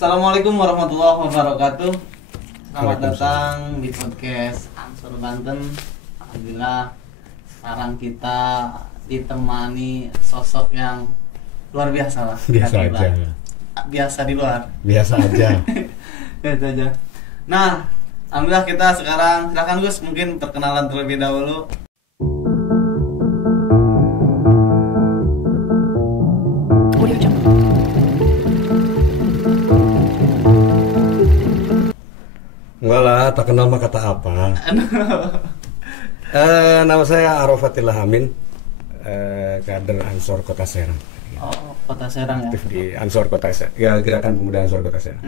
Assalamualaikum warahmatullahi wabarakatuh. Selamat datang di podcast Ansor Banten. Alhamdulillah sekarang kita ditemani sosok yang luar biasa lah. Biasa aja. Biasa di luar. Biasa aja. Biasa aja. Nah, alhamdulillah kita sekarang, silakan Gus mungkin perkenalan terlebih dahulu. Enggak lah, tak kenal mah kata apa. Nama saya Arofatillah Amin, kader Ansor Kota Serang. Oh, Kota Serang ya. Aktif di Ansor Kota Serang, ya Gerakan Pemuda Ansor Kota Serang.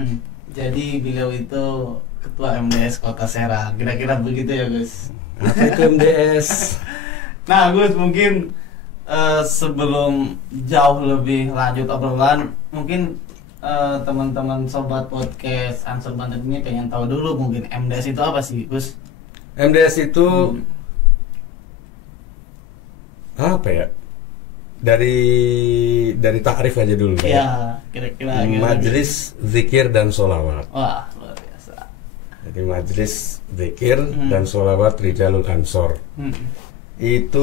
Jadi beliau itu ketua MDS Kota Serang, kira-kira begitu ya Gus? Apa itu MDS? Nah Gus, mungkin sebelum jauh lebih lanjut obrolan, mungkin teman-teman sobat podcast Ansor Banten ini pengen tahu dulu mungkin MDS itu apa sih Gus? MDS itu apa ya? Dari takrif aja dulu. Iya, kira-kira Majelis Zikir dan Sholawat. Wah, luar biasa. Jadi Majelis Zikir dan Sholawat Rijalul Ansor. Itu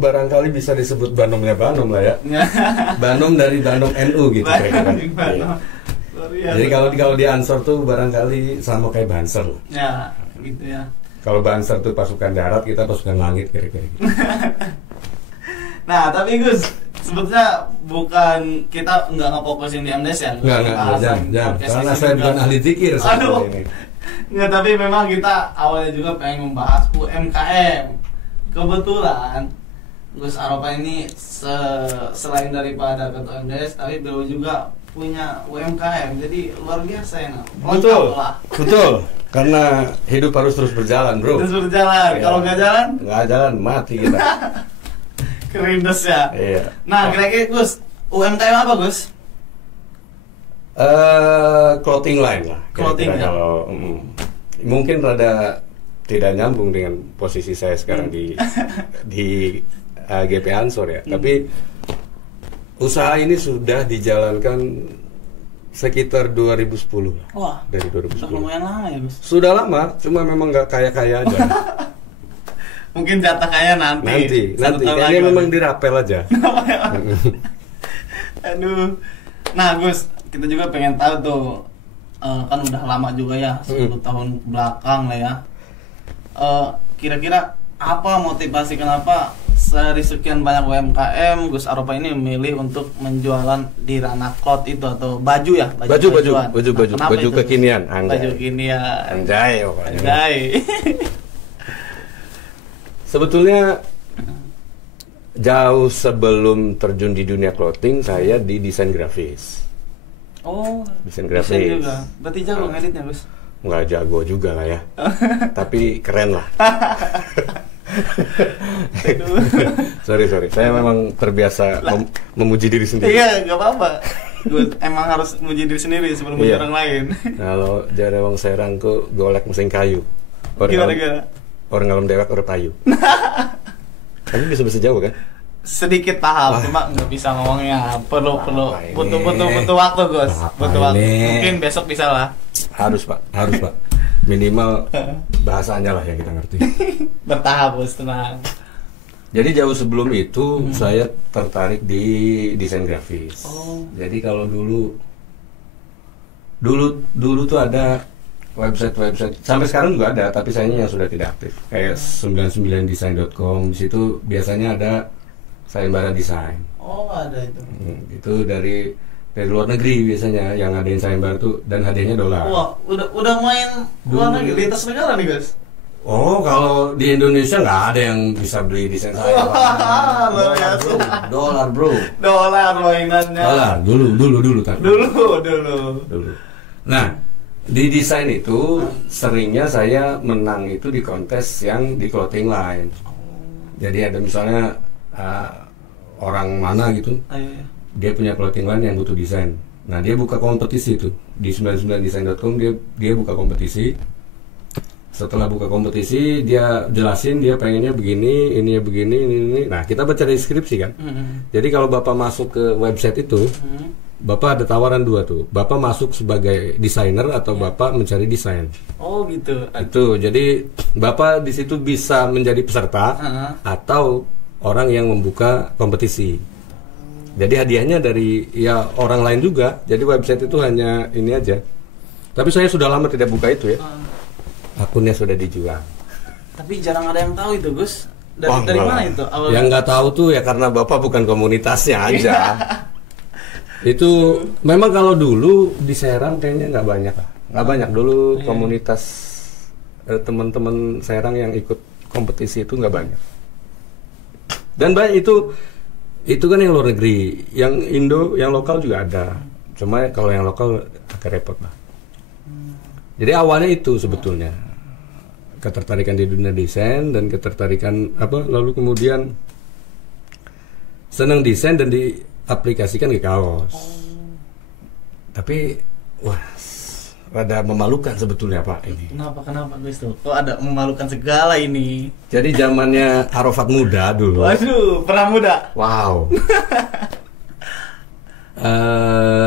barangkali bisa disebut Banomnya Banom lah ya. Banom dari Banom NU gitu kira-kira. Jadi kalau di Ansor tuh barangkali sama kayak Banser. Ya, gitu ya. Kalau Banser tuh pasukan darat, kita pasukan langit kira-kira gitu. Nah, tapi Gus, sebetulnya bukan kita nggak ngefokusin di MDS ya? Enggak, jangan. Karena saya bukan ahli zikir Aduh. ini. Nggak, tapi memang kita awalnya juga pengen membahas UMKM. Kebetulan Gus Arofa ini selain daripada ketua MDS, tapi beliau juga punya UMKM, jadi luar biasa ya. Betul. Karena hidup harus terus berjalan, bro. Terus berjalan. Ya. Kalau nggak jalan, mati kita. kerindes ya. Iya. Nah, kira-kira Gus, UMKM apa Gus? Clothing line lah. Clothing Kira-kira kalau mungkin rada tidak nyambung dengan posisi saya sekarang di GP Ansor ya. Tapi usaha ini sudah dijalankan sekitar 2010 lah. Wah, dari 2010. Sudah lumayan lama ya Gus? Sudah lama, cuma memang nggak kaya-kaya aja. Mungkin jatah kaya nanti. Kayaknya memang dirapel aja. Aduh. Nah Gus, kita juga pengen tahu tuh, kan udah lama juga ya, 10 tahun belakang lah ya. Kira-kira apa motivasi kenapa dari sekian banyak UMKM Gus Arofa ini memilih untuk menjualan di ranah cloth itu atau baju ya? Baju kekinian. Baju kekinian. Anjay. Anjay. Sebetulnya jauh sebelum terjun di dunia clothing, saya di desain grafis. Oh, desain grafis juga. Berarti jago ngeditnya Gus? Nggak jago juga lah ya. Tapi keren lah. Sorry. Saya memang terbiasa memuji diri sendiri. Iya, nggak apa-apa. Gue emang harus memuji diri sendiri sebelum memuji orang lain. Kalau jare wong Serang ku golek mesin kayu. Gimana? Orang ngalem dewek orang payu. Kamu bisa bahasa Jawa kan? Sedikit paham, cuma nggak bisa ngomongnya. Perlu butuh waktu Gus. Butuh waktu. Mungkin besok bisa lah. Harus pak. Minimal bahasanya lah yang kita ngerti. Bertahap Gus, tenang. Jadi jauh sebelum itu saya tertarik di desain grafis. Jadi kalau dulu tuh ada website sampai sekarang juga ada, tapi sayangnya yang sudah tidak aktif. Kayak 99design.com, di situ biasanya ada sayembara desain. Oh, ada itu. Itu dari luar negeri biasanya yang ngadain sayembara tuh, dan hadiahnya $. Wah, udah main luar negeri, lintas negara nih guys. Oh, kalau di Indonesia nggak ada yang bisa beli desain saya. $, bro. Dolar mainannya. Dulu. Dulu. Nah, di desain itu seringnya saya menang itu di kontes yang di clothing line. Jadi ada misalnya orang mana gitu, dia punya clothing line yang butuh desain. Nah, dia buka kompetisi itu di 99design.com, dia buka kompetisi. Setelah buka kompetisi, dia jelasin dia pengennya begini, ini ya begini, ini. Nah, kita baca deskripsi kan. Jadi kalau Bapak masuk ke website itu, Bapak ada tawaran dua tuh. Bapak masuk sebagai desainer atau Bapak mencari desain. Oh gitu. Itu. Jadi Bapak di situ bisa menjadi peserta atau orang yang membuka kompetisi. Jadi hadiahnya dari ya orang lain juga. Jadi website itu hanya ini aja. Tapi saya sudah lama tidak buka itu ya. Akunnya sudah dijual. Tapi jarang ada yang tahu itu, Gus. Dari mana itu? Yang nggak tahu tuh ya karena Bapak bukan komunitasnya aja. Itu memang kalau dulu di Serang kayaknya nggak banyak dulu komunitas teman-teman Serang yang ikut kompetisi itu nggak banyak. Dan banyak itu kan yang luar negeri, yang Indo, yang lokal juga ada. Cuma kalau yang lokal agak repot lah. Jadi awalnya itu sebetulnya ketertarikan di dunia desain dan ketertarikan lalu kemudian senang desain dan diaplikasikan ke kaos. Tapi wah, rada memalukan sebetulnya Pak ini. Kenapa Gus tuh? Kok ada memalukan segala ini? Jadi zamannya Arafat muda dulu. Waduh, pramuda. Wow.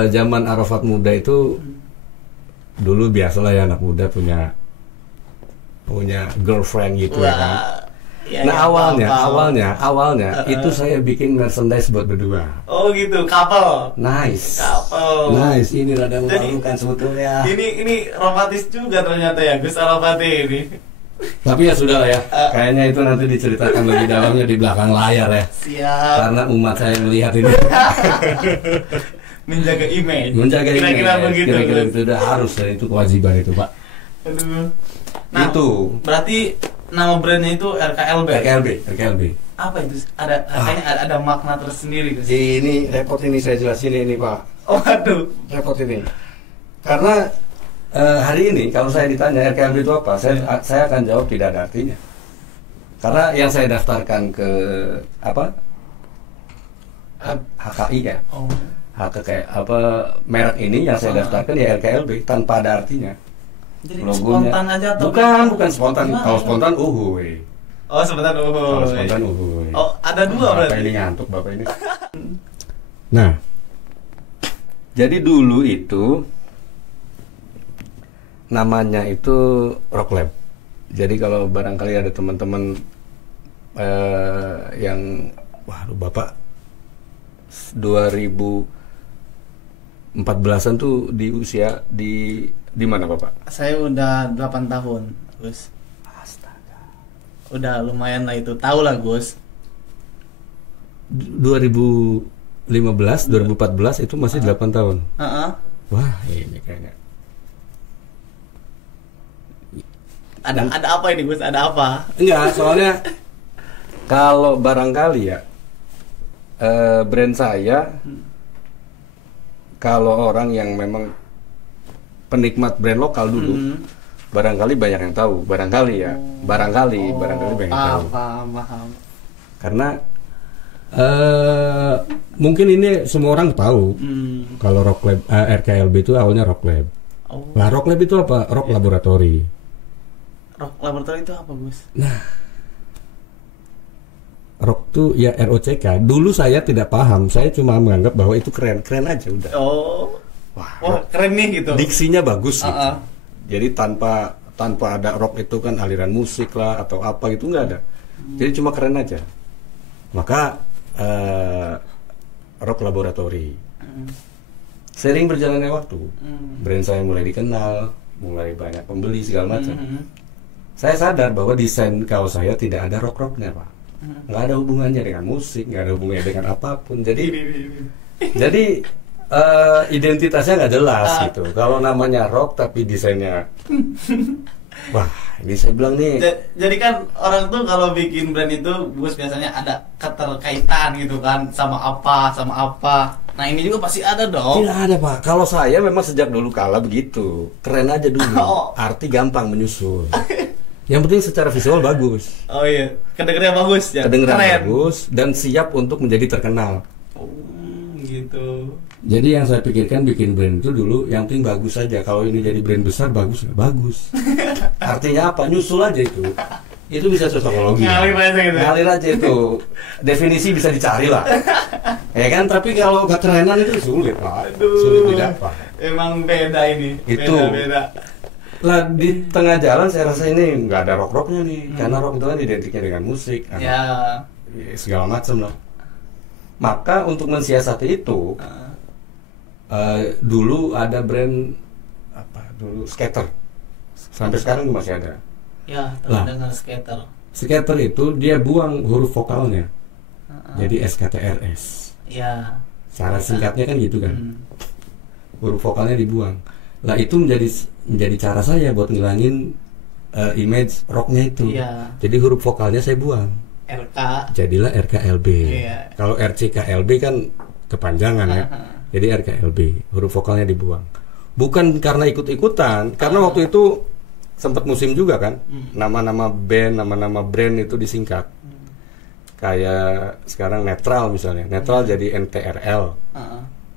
Zaman Arafat muda itu dulu biasalah ya anak muda punya girlfriend gitu ya kan. Ya, nah awalnya itu saya bikin merchandise buat berdua. Oh gitu, couple. Nice. Ini rada memalukan sebetulnya. Ini romantis juga ternyata ya Gus Arafati ini. Tapi ya sudah lah ya. Kayaknya itu nanti diceritakan lebih dalamnya di belakang layar ya. Siap. Karena umat saya melihat ini. Menjaga image. Kira-kira begitu. Kira-kira itu udah harus ya, itu kewajiban itu Pak. Aduh. Nah, itu. Berarti nama brandnya itu RKLB. RKLB. Apa itu? Kayaknya ada makna tersendiri Gus. Ini repot ini saya jelasin ini Pak. Oh aduh. Repot ini. Karena hari ini kalau saya ditanya RKLB itu apa, saya akan jawab tidak ada artinya. Karena yang saya daftarkan ke HKI ya. Oh. Merek ini yang saya daftarkan ya RKLB tanpa ada artinya. Jadi logonya spontan aja atau bukan spontan. Kalau spontan uhuy. Oh, spontan uhuy. Oh, ada dua berarti. Bapak ini ngantuk Bapak ini. Nah. Jadi dulu itu namanya itu Rock Lab. Jadi kalau barangkali ada teman-teman yang Bapak 2014-an tuh di usia di mana Bapak? Saya udah 8 tahun, Gus. Astaga. Udah lumayan lah itu. Tahu lah, Gus. 2015, 2014 itu masih 8 tahun. Wah, ini kayaknya. Ada apa ini, Gus? Ada apa? Enggak, soalnya kalau barangkali ya brand saya kalau orang yang memang penikmat brand lokal dulu, barangkali banyak yang tahu, barangkali banyak yang tahu. Paham. Karena mungkin ini semua orang tahu kalau Rock Lab, RKLB itu awalnya Rock Lab. Nah, Rock Lab itu apa? Rock Laboratory. Rock Laboratory itu apa, Gus? Nah, Rock tuh ya ROCK. Dulu saya tidak paham, saya cuma menganggap bahwa itu keren aja udah. Wah, keren nih gitu. Diksinya bagus gitu. Jadi tanpa ada rock itu kan aliran musik lah atau apa gitu nggak ada. Jadi cuma keren aja. Maka Rock Laboratory. Sering berjalannya waktu, brand saya mulai dikenal, mulai banyak pembeli segala macam. Saya sadar bahwa desain kaos saya tidak ada rock-rocknya Pak. Nggak ada hubungannya dengan musik, nggak ada hubungannya dengan apapun. Jadi identitasnya nggak jelas gitu. Kalau namanya rock tapi desainnya, wah ini saya bilang nih. Jadi kan orang tuh kalau bikin brand itu, Gus, biasanya ada keterkaitan gitu kan sama apa. Nah ini juga pasti ada dong. Tidak ada Pak. Kalau saya memang sejak dulu kala begitu, keren aja dulu. Arti gampang menyusul. Yang penting secara visual bagus. Oh iya, kedengerannya bagus ya. Kedengeran bagus dan siap untuk menjadi terkenal. Oh gitu. Jadi yang saya pikirkan bikin brand itu dulu yang penting bagus saja. Kalau ini jadi brand besar bagus nggak bagus. Artinya apa? Nyusul aja itu. Itu bisa cocokologi. Ngalir aja gitu. Ngalir aja itu. Definisi bisa dicari lah. Ya kan, tapi kalau kekerenan itu sulit, Pak. Sulit didapat. Emang beda ini. Itu. Beda. Lah di tengah jalan saya rasa ini nggak ada rock-rocknya nih. Karena rock itu kan identiknya dengan musik. Kan? Ya. Segala macam lah. Maka untuk mensiasati itu, dulu ada brand apa? Dulu Skater. Sampai sekarang masih ada. Ya, Lah. dengan skater. Skater itu dia buang huruf vokalnya. Jadi SKTRS. Ya. Cara singkatnya kan gitu kan. Hmm. Huruf vokalnya dibuang. Lah itu menjadi cara saya buat ngilangin image rocknya itu. Iya. Jadi huruf vokalnya saya buang. RK. Jadilah RKLB. Iya. Kalau RCKLB kan kepanjangan ya. Jadi RKLB, huruf vokalnya dibuang. Bukan karena ikut-ikutan, karena waktu itu sempat musim juga kan. Nama-nama band, nama-nama brand itu disingkat. Kayak sekarang Netral misalnya. Netral jadi NTRL.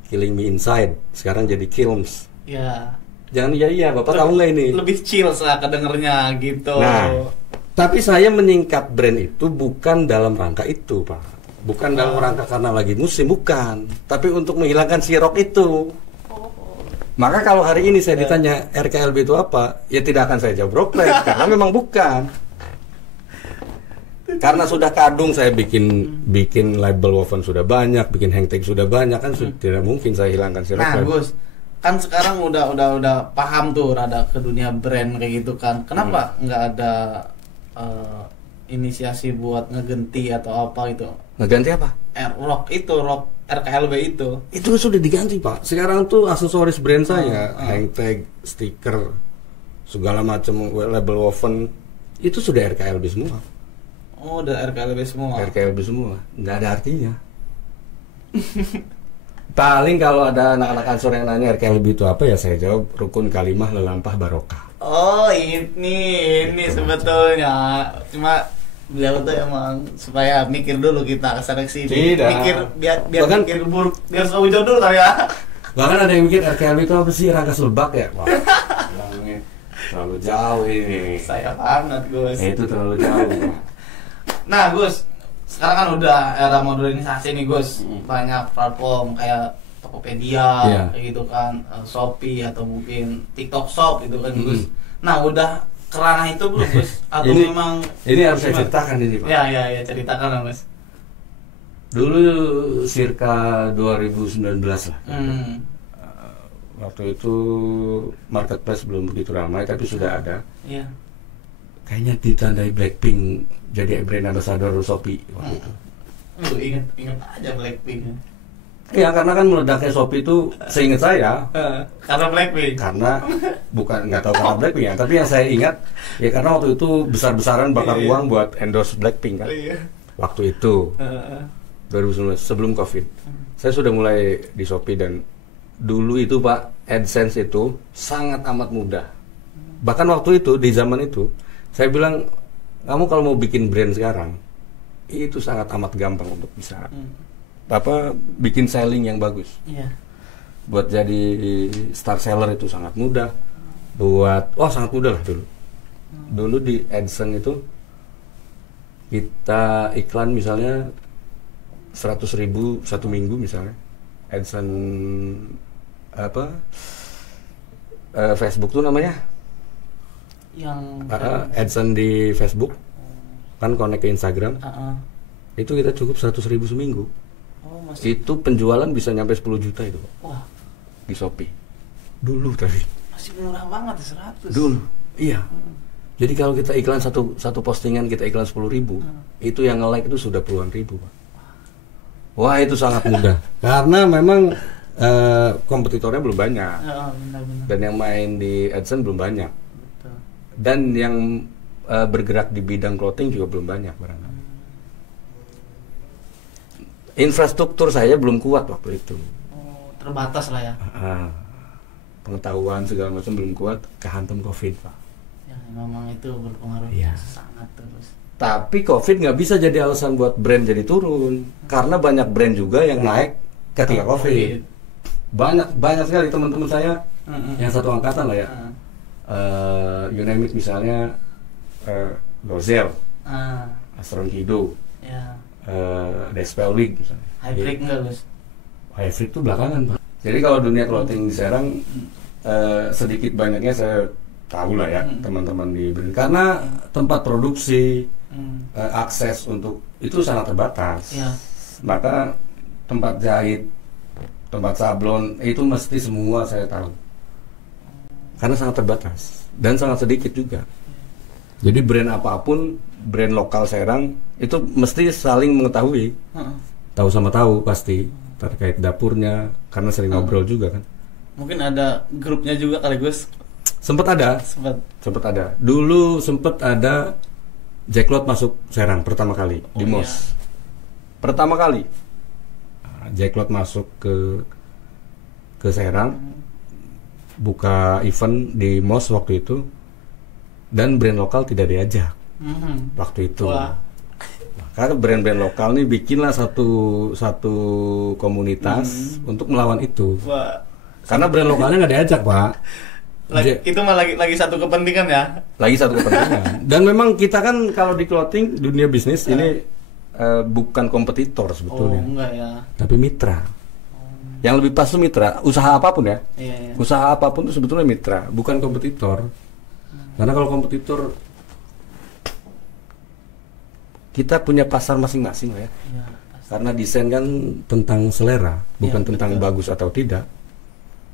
Killing Me Inside, sekarang jadi Kilms. Ya. Jangan iya Bapak tahu nggak ini? Lebih chill lah kedengernya gitu. Nah, tapi saya menyingkat brand itu bukan dalam rangka itu, Pak. Bukan dalam rangka karena lagi musim, bukan. Tapi untuk menghilangkan si rock itu. Maka kalau hari ini saya ditanya RKLB itu apa, ya tidak akan saya jawab rocklet karena memang bukan. Karena sudah kadung saya bikin label woven sudah banyak, bikin hangtag sudah banyak kan tidak mungkin saya hilangkan si Nah, rocklet. Gus, kan sekarang udah paham tuh rada ke dunia brand kayak gitu kan. Kenapa nggak ada inisiasi buat ngegenti atau apa gitu? Ngeganti apa? Rock RKLB itu. Itu sudah diganti, Pak. Sekarang tuh aksesoris brand saya, hangtag, stiker, segala macam label woven itu sudah RKLB semua. Oh, udah RKLB semua. RKLB semua, nggak ada artinya. Paling kalau ada anak-anak ansor yang nanya RKLB itu apa, ya saya jawab rukun kalimah lelampah barokah. Oh, ini sebetulnya cuma beliau tuh emang supaya mikir dulu kita kesana sini. Tidak. Mikir biar Bahkan, mikir buruk, biar seujon dulu kali ya. bahkan ada yang mikir RKLB itu apa sih, Rangkas Lebak ya? Wah, bilangnya terlalu jauh ini. Saya banget, Gus. Itu terlalu jauh. Nah, Gus, sekarang kan udah era modernisasi nih, Gus. Banyak platform kayak Tokopedia, Iya. kayak gitu kan, Shopee atau mungkin TikTok Shop gitu kan, Gus. Nah, udah kerana itu belum, Gus? Atau Ini- memang Ini harus saya ceritakan ini, Pak. Ya, ceritakan lah, Mas. Dulu circa 2019 lah. Waktu itu marketplace belum begitu ramai, tapi sudah ada. Iya. Kayaknya ditandai Blackpink jadi brand ambassador Shopee waktu itu. Ingat aja Blackpink. Ya karena kan meledaknya Shopee itu seingat saya Karena Blackpink. karena bukan nggak tahu karena Blackpink ya, tapi yang saya ingat ya karena waktu itu besar-besaran bakar Iya. uang buat endorse Blackpink kan. Iya. Waktu itu 2019 sebelum Covid. Saya sudah mulai di Shopee dan dulu itu Pak AdSense itu sangat amat mudah. Bahkan waktu itu di zaman itu saya bilang kamu kalau mau bikin brand sekarang itu sangat amat gampang untuk bisa bikin selling yang bagus. Iya. Buat jadi star seller itu sangat mudah. Sangat mudah lah dulu. Dulu di AdSense itu kita iklan misalnya 100.000 satu minggu misalnya. AdSense Facebook tuh namanya Yang AdSense di Facebook kan connect ke Instagram. Itu kita cukup 100.000 seminggu. Oh, masih. Itu penjualan bisa nyampe 10 juta itu, Pak. Wah, Di Shopee. Dulu tadi. masih murah banget 100. Dulu. Iya. Jadi kalau kita iklan satu postingan kita iklan 10.000, itu yang nge-like itu sudah puluhan ribu, Pak. Wah, itu sangat mudah. Karena memang kompetitornya belum banyak. Benar-benar. Dan yang main di AdSense belum banyak. Betul. Dan yang bergerak di bidang clothing juga belum banyak barangkali. Infrastruktur saya belum kuat waktu itu. Oh, terbatas lah ya. Pengetahuan segala macam belum kuat, kehantam Covid, Pak. Ya, memang itu berpengaruh Iya. sangat terus. Tapi Covid nggak bisa jadi alasan buat brand jadi turun, karena banyak brand juga yang naik ketika Covid. Banyak sekali teman-teman saya yang satu angkatan lah ya. You name it, misalnya Lozel, Ah, Astron Kido, ya. Dispel Week misalnya. Hybrid enggak, Gus? Hybrid itu belakangan Pak. Jadi kalau dunia clothing di Serang sedikit banyaknya saya tahu lah ya teman-teman di brand. Karena tempat produksi, akses untuk itu sangat terbatas. Ya. Maka tempat jahit, tempat sablon itu mesti semua saya tahu. Karena sangat terbatas dan sangat sedikit juga. Jadi brand apapun, brand lokal Serang itu mesti saling mengetahui. Tahu sama tahu pasti terkait dapurnya karena sering ngobrol juga kan. Mungkin ada grupnya juga kali, Gus. Sempat ada. Dulu sempat ada Jacklot masuk Serang pertama kali di MOS. Iya. Pertama kali Jacklot masuk ke Serang, buka event di MOS waktu itu, dan brand lokal tidak diajak waktu itu. Wah. Karena brand-brand lokal nih bikinlah satu komunitas untuk melawan itu. Wah. Karena brand lokalnya nggak diajak Pak. Itu mah lagi satu kepentingan ya. Lagi satu kepentingan. Dan memang kita kan kalau di clothing dunia bisnis ini bukan kompetitor sebetulnya. Oh, enggak ya. Tapi mitra. Yang lebih pas itu mitra. Usaha apapun ya. Iya. Usaha apapun itu sebetulnya mitra, bukan kompetitor. Karena kalau kompetitor kita punya pasar masing-masing lah ya. Iya. Karena desain kan tentang selera, bukan Ya, tentang betul. bagus atau tidak.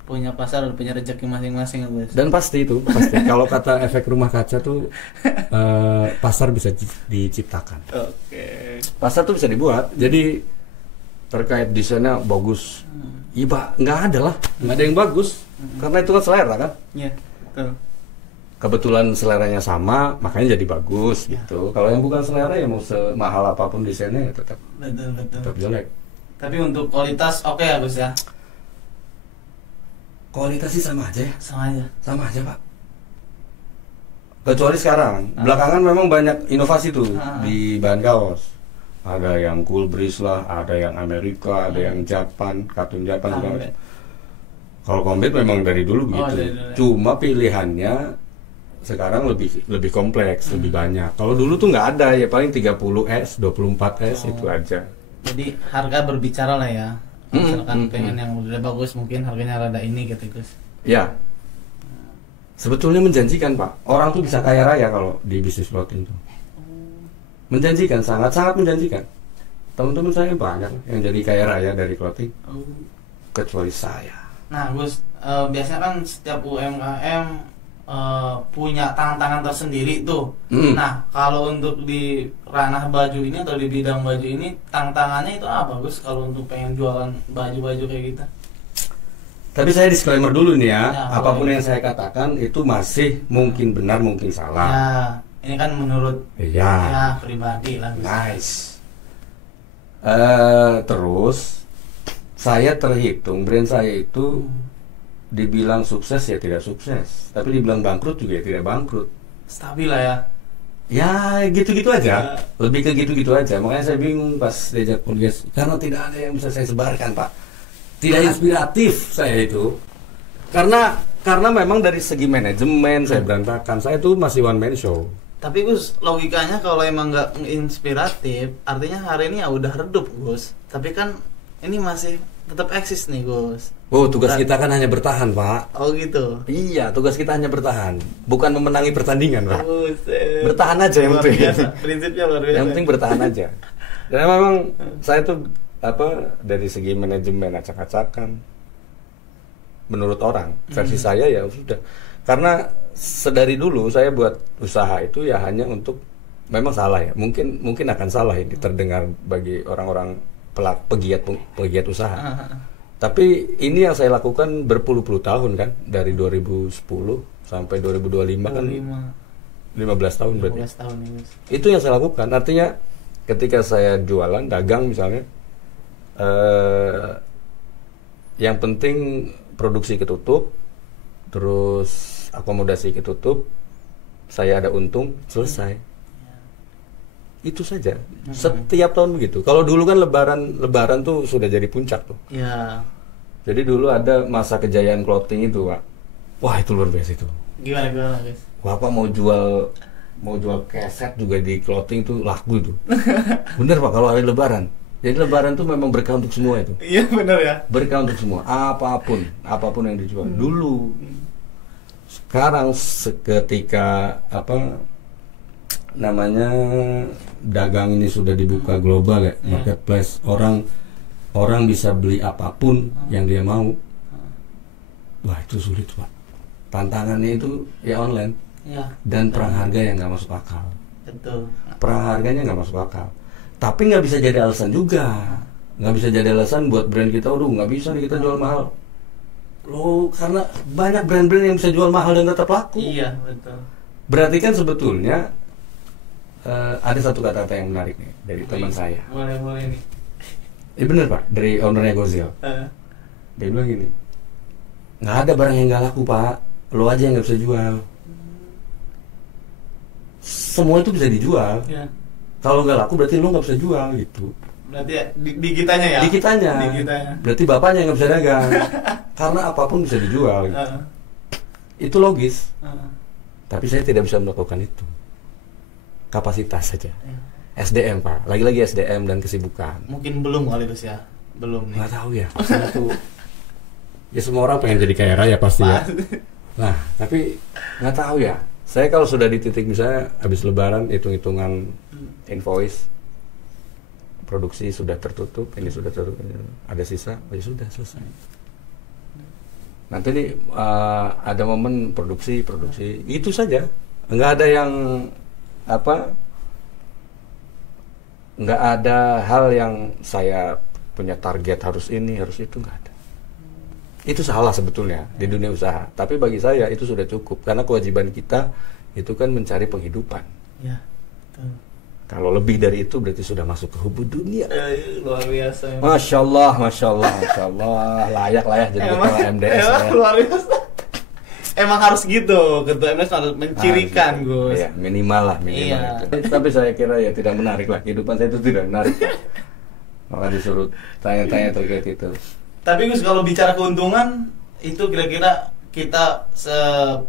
Punya pasar, punya rezeki masing-masing, Gus. Dan pasti itu, pasti. Kalau kata efek rumah kaca tuh pasar bisa diciptakan. Oke. Pasar tuh bisa dibuat. Jadi terkait desainnya bagus, iya Pak, nggak ada lah, nggak ada yang bagus. Karena itu kan selera kan. Iya, betul. Kebetulan seleranya sama, makanya jadi bagus gitu. Kalau yang bukan selera ya mau semahal apapun desainnya ya tetap Betul. jelek. Tapi untuk kualitas oke ya, Gus ya. Kualitas sih sama aja ya. Sama aja, Pak. Kecuali sekarang, belakangan memang banyak inovasi tuh di bahan kaos. Ada yang Cool Breeze lah, ada yang Amerika, ada yang Japan, kartun Japan juga. Kalau Combat memang dari dulu gitu. dari dulu. Cuma pilihannya sekarang lebih kompleks, lebih banyak. Kalau dulu tuh nggak ada ya, paling 30S, 24S itu aja. Jadi harga berbicara lah ya. Misalkan pengen yang udah bagus, mungkin harganya rada ini gitu, Gus. Ya. Sebetulnya menjanjikan Pak. Orang tuh bisa kaya raya kalau di bisnis clothing tuh. Menjanjikan, sangat menjanjikan. Teman-teman saya banyak yang jadi kaya raya dari clothing. Kecuali saya. Nah, Gus, biasanya kan setiap UMKM punya tantangan tersendiri tuh. Nah, kalau untuk di ranah baju ini atau di bidang baju ini, tantangannya itu apa, Gus? Kalau untuk pengen jualan baju-baju kayak gitu? Tapi saya disclaimer dulu nih ya, Ya, apapun boleh. yang saya katakan itu masih mungkin benar, mungkin salah. Ya, ini kan menurut Iya. ya pribadi lah, Gus. Nice. Terus saya terhitung brand saya itu dibilang sukses ya tidak sukses, tapi dibilang bangkrut juga ya tidak bangkrut. Stabil lah ya. Ya gitu-gitu aja, lebih ke gitu-gitu aja. Makanya saya bingung pas diajak podcast karena tidak ada yang bisa saya sebarkan Pak. Tidak inspiratif saya itu. Karena memang dari segi manajemen saya berantakan. Saya tuh masih one man show. Tapi Gus, logikanya kalau emang nggak inspiratif, artinya hari ini ya udah redup, Gus. Tapi kan ini masih tetap eksis nih, Gus. Oh, tugas kita kan hanya bertahan, Pak. Oh gitu. Iya, tugas kita hanya bertahan, bukan memenangi pertandingan, Pak. Buset. Bertahan aja yang Luar penting. biasa. Prinsipnya luar biasa. Yang penting bertahan aja. Dan memang saya tuh dari segi manajemen acak-acakan. Menurut orang, versi saya ya sudah. Karena sedari dulu saya buat usaha itu ya hanya untuk, memang salah ya. Mungkin akan salah ini terdengar bagi orang-orang pegiat usaha. Tapi ini yang saya lakukan berpuluh-puluh tahun kan, dari 2010 sampai 2025 kan 15 tahun berarti. 15 tahun ini, Gus. Itu yang saya lakukan. Artinya ketika saya jualan, dagang misalnya, yang penting produksi ketutup, terus akomodasi ketutup, saya ada untung, selesai. Itu saja. Setiap tahun begitu. Kalau dulu kan lebaran tuh sudah jadi puncak tuh. Ya. Jadi dulu ada masa kejayaan clothing itu, Pak. Wah, itu luar biasa itu. Gimana, Gus? Bapak mau jual mau jual keset juga di clothing tuh laku itu. Bener Pak, kalau hari Lebaran. Jadi Lebaran tuh memang berkah untuk semua itu. Iya benar ya. Berkah untuk semua, apapun yang dijual. Dulu, sekarang ketika apa namanya dagang ini sudah dibuka global ya, marketplace, orang bisa beli apapun yang dia mau. Wah itu sulit Pak. Tantangannya itu ya online. Ya. Dan perang harga yang nggak masuk akal. Betul. Perang harganya nggak masuk akal. Tapi nggak bisa jadi alasan juga. Nggak bisa jadi alasan buat brand kita, nggak bisa nih kita jual mahal. Loh, karena banyak brand-brand yang bisa jual mahal dan tetap laku. Iya, betul. Berarti kan sebetulnya ada satu kata-kata yang menarik nih dari teman saya. Boleh nih. Bener Pak, dari ownernya Gozel. Dia bilang gini, nggak ada barang yang nggak laku Pak, lo aja yang nggak bisa jual. Semua itu bisa dijual. Ya. Kalau nggak laku berarti lo nggak bisa jual gitu. Berarti ya, di kitanya ya? Di kitanya. Berarti bapaknya yang nggak bisa dagang. Karena apapun bisa dijual gitu. Itu logis. Tapi saya tidak bisa melakukan itu. Kapasitas saja. SDM Pak, lagi-lagi SDM dan kesibukan. Mungkin belum kali Gus ya? Belum nih. Nggak tahu ya. Itu, ya semua orang pengen jadi kaya raya pasti ya. Nah, tapi nggak tahu ya. Saya kalau sudah di titik misalnya habis Lebaran, hitung-hitungan invoice, produksi sudah tertutup, ini sudah tertutup, ada sisa, ya sudah selesai. Nanti nih ada momen produksi, itu saja. Nggak ada yang apa, nggak ada hal yang saya punya target harus ini, harus itu, nggak ada. Itu salah sebetulnya di dunia usaha. Tapi bagi saya itu sudah cukup karena kewajiban kita itu kan mencari penghidupan. Ya, betul. Kalau lebih dari itu berarti sudah masuk ke hubud dunia. Luar biasa. Masya Allah, layak jadi ketua MDS. Luar biasa. Emang harus gitu, ketua MDS harus mencirikan, Gus. Iya, minimal Iya. Itu. Tapi saya kira ya tidak menarik lah. Kehidupan saya itu tidak menarik. Maka disuruh tanya-tanya terkait itu. Tapi Gus, kalau bicara keuntungan itu kira-kira kita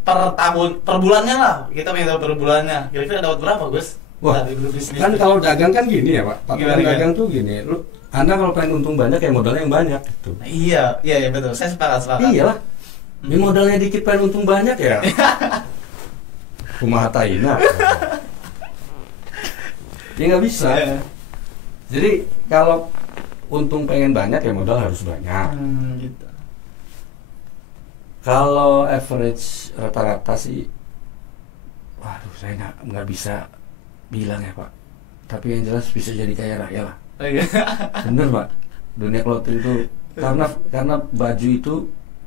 per bulannya lah, kita pengen tahu per bulannya. Kira-kira dapat berapa Gus? Wah, kan kalau dagang kan gini ya Pak. Patokan dagang tuh gini. Anda kalau pengen untung banyak ya modalnya yang banyak gitu. Iya betul. Saya sepakat. Iyalah. Ini modalnya dikit pengen untung banyak ya. Kumaha taina. Ya nggak bisa. Jadi kalau untung pengen banyak ya modal harus banyak. Gitu. Kalau average rata-rata sih, waduh saya nggak bisa bilang ya Pak. Tapi yang jelas bisa jadi kaya raya lah. Bener Pak. Dunia clothing itu karena baju itu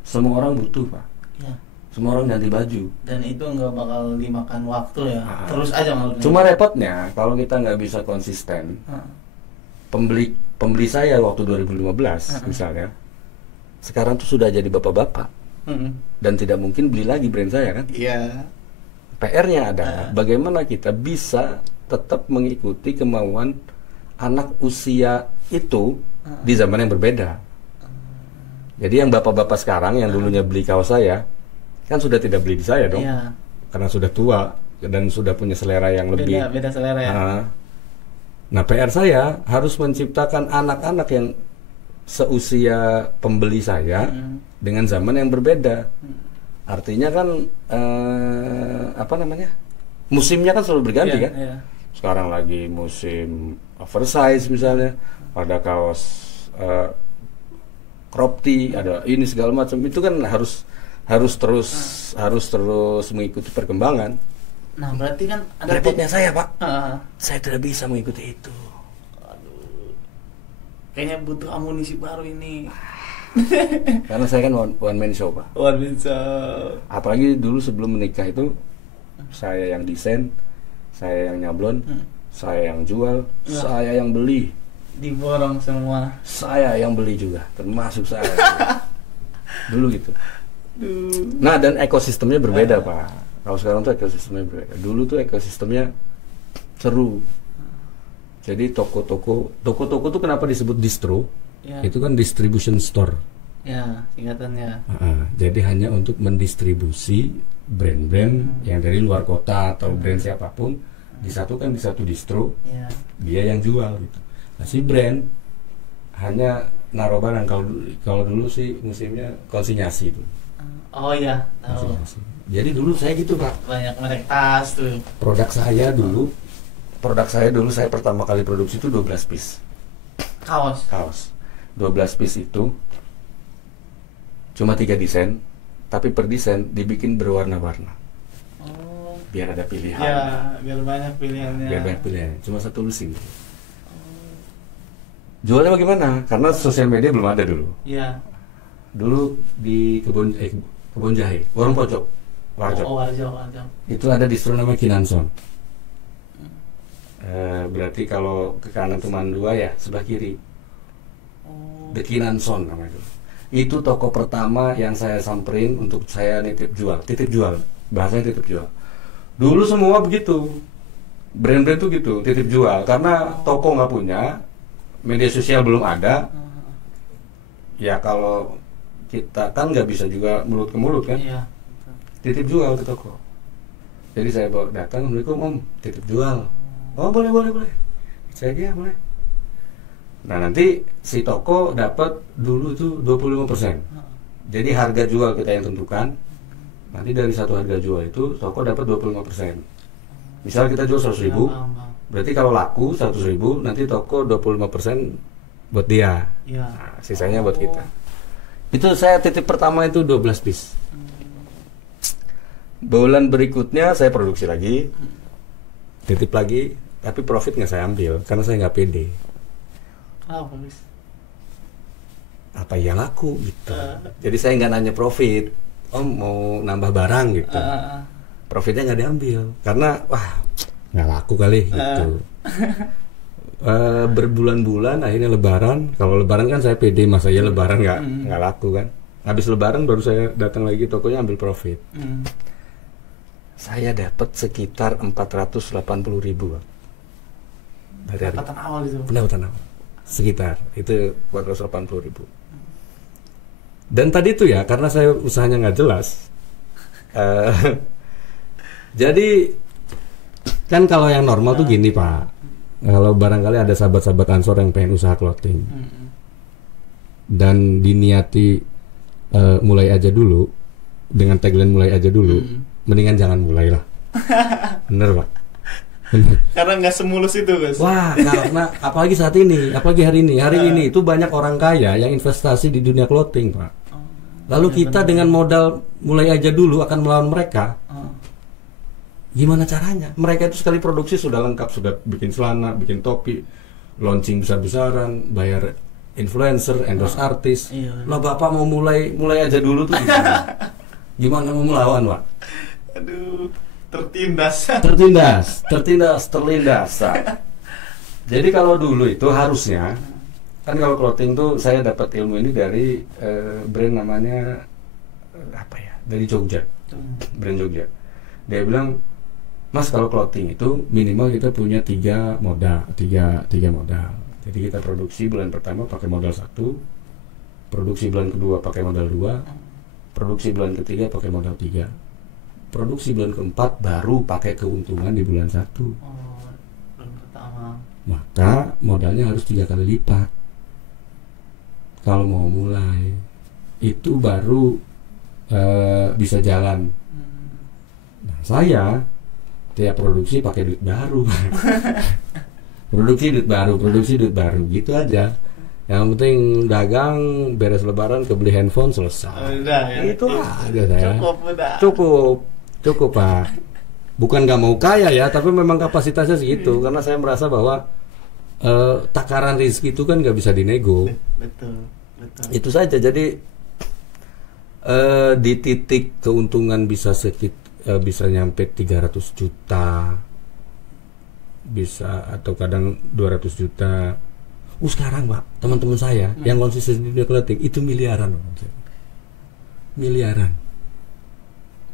semua orang butuh Pak. Ya. Semua orang ganti baju. Dan itu nggak bakal dimakan waktu ya. Terus aja malah. Cuma repotnya kalau kita nggak bisa konsisten. Pembeli saya waktu 2015 misalnya, sekarang tuh sudah jadi bapak-bapak dan tidak mungkin beli lagi brand saya kan? Iya. PR-nya adalah bagaimana kita bisa tetap mengikuti kemauan anak usia itu di zaman yang berbeda. Jadi yang bapak-bapak sekarang yang dulunya beli kaos saya kan sudah tidak beli di saya dong, karena sudah tua dan sudah punya selera yang lebih beda selera ya. Nah PR saya harus menciptakan anak-anak yang seusia pembeli saya dengan zaman yang berbeda. Artinya kan musimnya kan selalu berganti kan. Sekarang lagi musim oversize misalnya, ada kaos crop tee, ada ini segala macam. Itu kan harus terus mengikuti perkembangan. Nah berarti kan ada repotnya saya Pak, saya tidak bisa mengikuti itu. Aduh, kayaknya butuh amunisi baru ini. Karena saya kan one man show Pak. One man show. Apalagi dulu sebelum menikah itu saya yang desain, saya yang nyablon, saya yang jual, saya yang beli. Diborong semua. Saya yang beli juga, termasuk saya. Dulu gitu. Nah dan ekosistemnya berbeda Pak. Kalau sekarang tuh ekosistemnya berbeda. Dulu tuh ekosistemnya seru. Jadi toko-toko tuh kenapa disebut distro? Itu kan distribution store. Ya, singkatannya. Jadi hanya untuk mendistribusi brand-brand yang dari luar kota atau brand siapapun disatukan di satu distro, Ya. dia yang jual gitu. Nah, si brand hanya naruh barang. Kalau dulu sih musimnya konsinyasi itu. Oh ya, tahu. Konsinyasi. Jadi dulu saya gitu Pak. Banyak merek tas tuh. Produk saya dulu saya pertama kali produksi itu 12 piece Kaos. 12 piece itu cuma 3 desain, tapi per desain dibikin berwarna-warna Oh. biar ada pilihan. Ya, biar banyak pilihannya. Biar banyak pilihan. Cuma satu lusin. Jualnya bagaimana? Karena sosial media belum ada dulu. Ya. Dulu di kebun jahe, warung pojok, Warjok. Oh, Warjok. Itu ada distro namanya Kinanson. Berarti kalau ke kanan itu Mandua ya, sebelah kiri Oh. The Kinanson namanya itu toko pertama yang saya samperin untuk saya titip jual, bahasanya titip jual. Dulu semua begitu, brand-brand tuh gitu, titip jual, karena toko nggak punya, media sosial belum ada. Ya kalau kita kan nggak bisa juga mulut ke mulut kan, Iya. titip jual ke toko. Jadi saya bawa datang, Assalamualaikum Om, titip jual. Oh boleh. Saya dia boleh. Nah nanti si toko dapat dulu itu 25%. Jadi harga jual kita yang tentukan. Nanti dari satu harga jual itu toko dapat 25%. Misal kita jual 100.000, berarti kalau laku 100.000, nanti toko 25% buat dia. Iya. Nah, sisanya buat kita. Itu saya titip pertama itu 12 piece. Bulan berikutnya saya produksi lagi, titip lagi, tapi profit nggak saya ambil karena saya nggak pede. Bagus. Apa yang laku gitu. Jadi saya nggak nanya profit. Om mau nambah barang gitu. Profitnya nggak diambil karena wah nggak laku kali gitu. Berbulan-bulan akhirnya Lebaran. Kalau Lebaran kan saya pede, masa ya Lebaran nggak laku kan. Habis Lebaran baru saya datang lagi tokonya ambil profit. Saya dapat sekitar 480.000 dari Pendapatan awal itu. pendapatan awal. Sekitar itu 480.000. Dan tadi itu ya karena saya usahanya nggak jelas. Jadi kan kalau yang normal tuh gini Pak. Kalau barangkali ada sahabat-sahabat Ansor yang pengen usaha clothing dan diniati mulai aja dulu dengan tagline mulai aja dulu, mendingan jangan mulai lah. Bener Pak. Bener. Karena nggak semulus itu guys. Wah, karena apalagi saat ini, apalagi hari ini itu banyak orang kaya yang investasi di dunia clothing Pak. Lalu kita dengan modal mulai aja dulu akan melawan mereka. Gimana caranya? Mereka itu sekali produksi sudah lengkap, sudah bikin celana, bikin topi, launching besar-besaran, bayar influencer, endorse artis. Iya. Lah Bapak mau mulai aja dulu tuh gimana? Gimana mau melawan, Pak? Aduh, tertindas. Terlindas. Jadi kalau dulu itu harusnya kan kalau clothing tuh saya dapat ilmu ini dari brand namanya apa ya? Dari Jogja. Brand Jogja. Dia bilang, Mas kalau clothing itu minimal kita punya tiga modal. Jadi kita produksi bulan pertama pakai modal 1, produksi bulan kedua pakai modal 2, produksi bulan ketiga pakai modal 3, produksi bulan keempat baru pakai keuntungan di bulan 1. Bulan pertama. Maka modalnya harus 3 kali lipat. Kalau mau mulai itu baru bisa jalan. Nah, saya tiap produksi pakai duit baru. produksi duit baru gitu aja. Yang penting dagang, beres Lebaran kebeli handphone, selesai. Udah, ya. Itu aja saya. Cukup Pak. Bukan nggak mau kaya ya, tapi memang kapasitasnya segitu. Karena saya merasa bahwa takaran rezeki itu kan nggak bisa dinego. Betul. Itu saja. Jadi di titik keuntungan bisa nyampe 300 juta, bisa atau kadang 200 juta. Sekarang Pak, teman-teman saya yang konsisten di dunia clothing itu miliaran.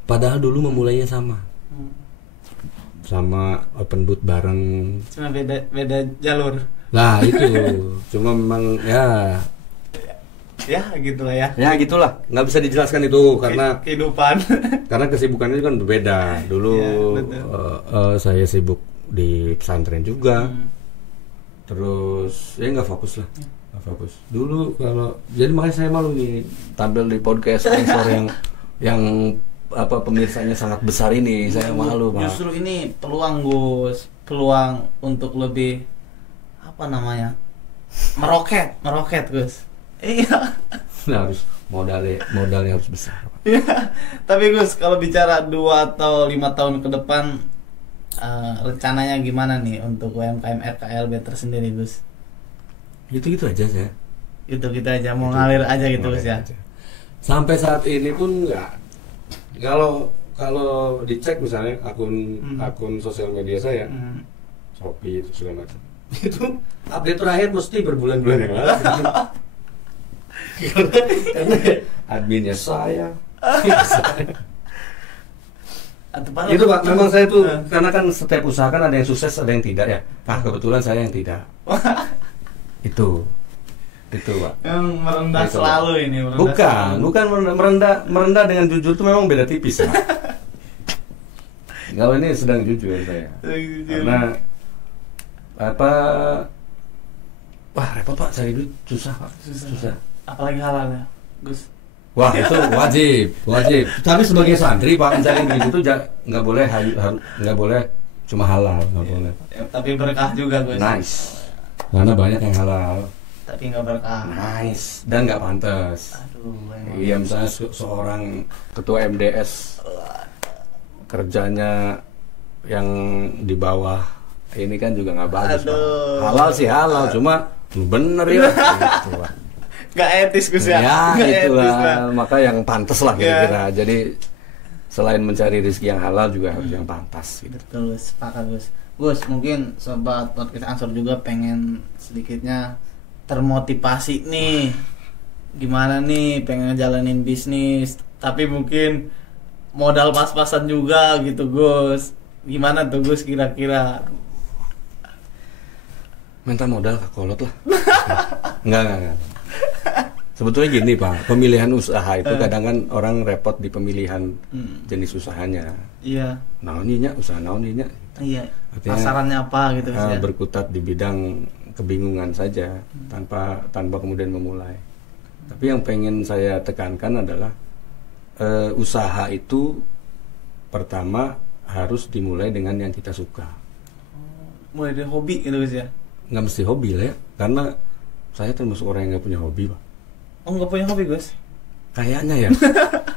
Padahal dulu memulainya sama open booth bareng. Cuma beda jalur. Nah itu cuma memang ya Ya gitulah ya. Ya gitulah, nggak bisa dijelaskan itu karena Kehidupan. karena kesibukannya itu kan berbeda. Dulu Ya, betul. saya sibuk di pesantren juga. Hmm. Terus ya nggak fokus lah, nggak fokus. Dulu kalau jadi makanya saya malu nih tampil di podcast Ansor yang apa pemirsanya sangat besar ini. Saya malu Pak. Justru ini peluang Gus, peluang untuk lebih apa namanya? Meroket Gus. Iya. Nah, harus modalnya harus besar. Iya. Tapi Gus, kalau bicara 2 atau 5 tahun ke depan rencananya gimana nih untuk UMKM RKL Better sendiri Gus? Gitu-gitu aja saya. Itu kita aja mau ngalir aja gitu Gus ya. Aja. Sampai saat ini pun nggak. Kalau dicek misalnya akun sosial media saya, Hmm. Shopee itu segala macam. Itu update terakhir mesti berbulan-bulan yang lalu. Karena adminnya saya. Itu Pak, memang saya tuh karena kan setiap usaha kan ada yang sukses, ada yang tidak ya. Nah, kebetulan saya yang tidak. Itu Pak. Yang merendah Itu. selalu ini merendah Bukan merendah dengan jujur itu memang beda tipis ya. Kalau ini sedang jujur saya. Karena apa? Wah repot Pak, cari duit susah Pak. Susah. Apalagi halal ya Gus. Wah itu wajib. Tapi sebagai santri Pak mencari duit itu nggak boleh nggak boleh cuma halal, nggak boleh. Ya, tapi berkah juga Gus. Nice. Karena banyak yang halal. Tapi nggak berkah. Nice dan nggak pantas. Aduh, emang. Iya misalnya seorang ketua MDS kerjanya yang di bawah ini kan juga nggak bagus Pak. Aduh. Halal sih halal cuma bener ya gitu, Pak. Nggak etis Gus ya. Ya Nggak etis lah. itulah maka yang pantas lah Ya. kira-kira. Jadi selain mencari rezeki yang halal juga harus yang pantas gitu. Betul, sepakat Gus. Gus, mungkin sobat podcast Ansor juga pengen sedikitnya termotivasi nih. Gimana nih pengen ngejalanin bisnis, tapi mungkin modal pas-pasan juga gitu Gus. Gimana tuh Gus kira-kira? Minta modal kolot lah. Enggak. Sebetulnya gini Pak, pemilihan usaha itu kadang kan orang repot di pemilihan jenis usahanya. Iya. Naoninya usaha naoninya. Iya. Artinya, Pasarannya apa gitu Gus ya? berkutat di bidang kebingungan saja tanpa kemudian memulai. Tapi yang pengen saya tekankan adalah usaha itu pertama harus dimulai dengan yang kita suka. Mulai dari hobi gitu Gus ya? Nggak mesti hobi lah ya, karena saya termasuk orang yang nggak punya hobi Pak. Oh nggak punya hobi Gus? Kayaknya ya.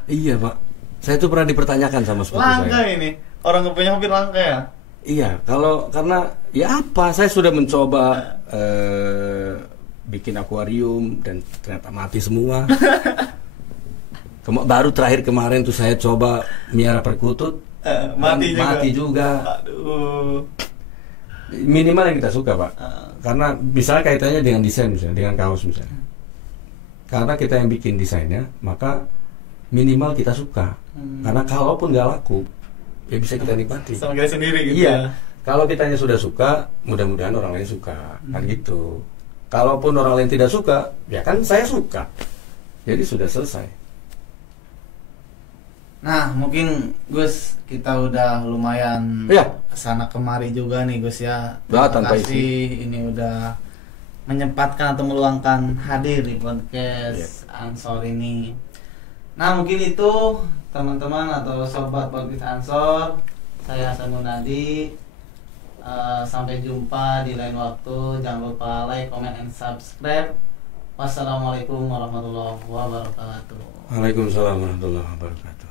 Iya Pak. Saya tuh pernah dipertanyakan sama sepupu Langka saya. ini. Orang nggak punya hobi langka ya? Iya, karena ya apa? Saya sudah mencoba bikin akuarium dan ternyata mati semua. Baru terakhir kemarin tuh saya coba miara perkutut, Mati juga. Aduh. Minimal yang kita suka Pak. Karena misalnya kaitannya dengan desain misalnya, dengan kaos misalnya. Karena kita yang bikin desainnya, maka minimal kita suka. Karena kalaupun nggak laku, ya bisa kita nikmati. Sama kita sendiri gitu Iya. ya. Kalau kitanya sudah suka, mudah-mudahan orang lain suka. Kan gitu. Kalaupun orang lain tidak suka, ya kan saya suka. Jadi sudah selesai. Nah, mungkin Gus kita udah lumayan Iya. kesana kemari juga nih Gus ya. Nah, Terima tanpa kasih ini udah menyempatkan atau meluangkan hadir di podcast Ansor ini. Nah, mungkin itu teman-teman atau sobat podcast Ansor, saya Hasan Munadi. Sampai jumpa di lain waktu. Jangan lupa like, comment, and subscribe. Wassalamualaikum warahmatullahi wabarakatuh. Waalaikumsalam warahmatullahi wabarakatuh.